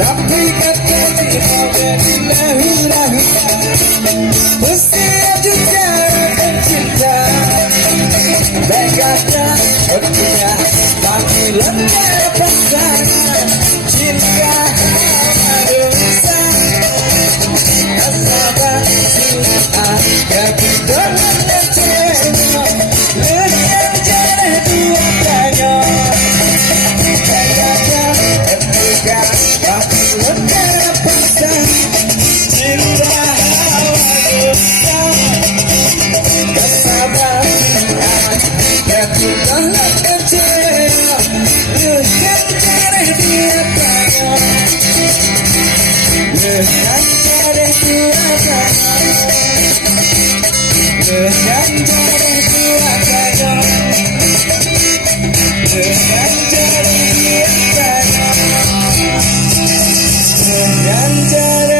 tapi katanya jadi lahu-lahu. Usia juga cinta, begada punya panggilannya pasangan cinta dosa. Sahabat sudah kebetulan dan cewek yang jadi dua tanya. Begada punya panggilannya pasangan cinta dosa. Sahabat sudah kebetulan dan cewek yang jadi dua tanya. Yang jadi dua tanya. Yang jadi dua tanya. Yang jadi dua tanya. Yang jadi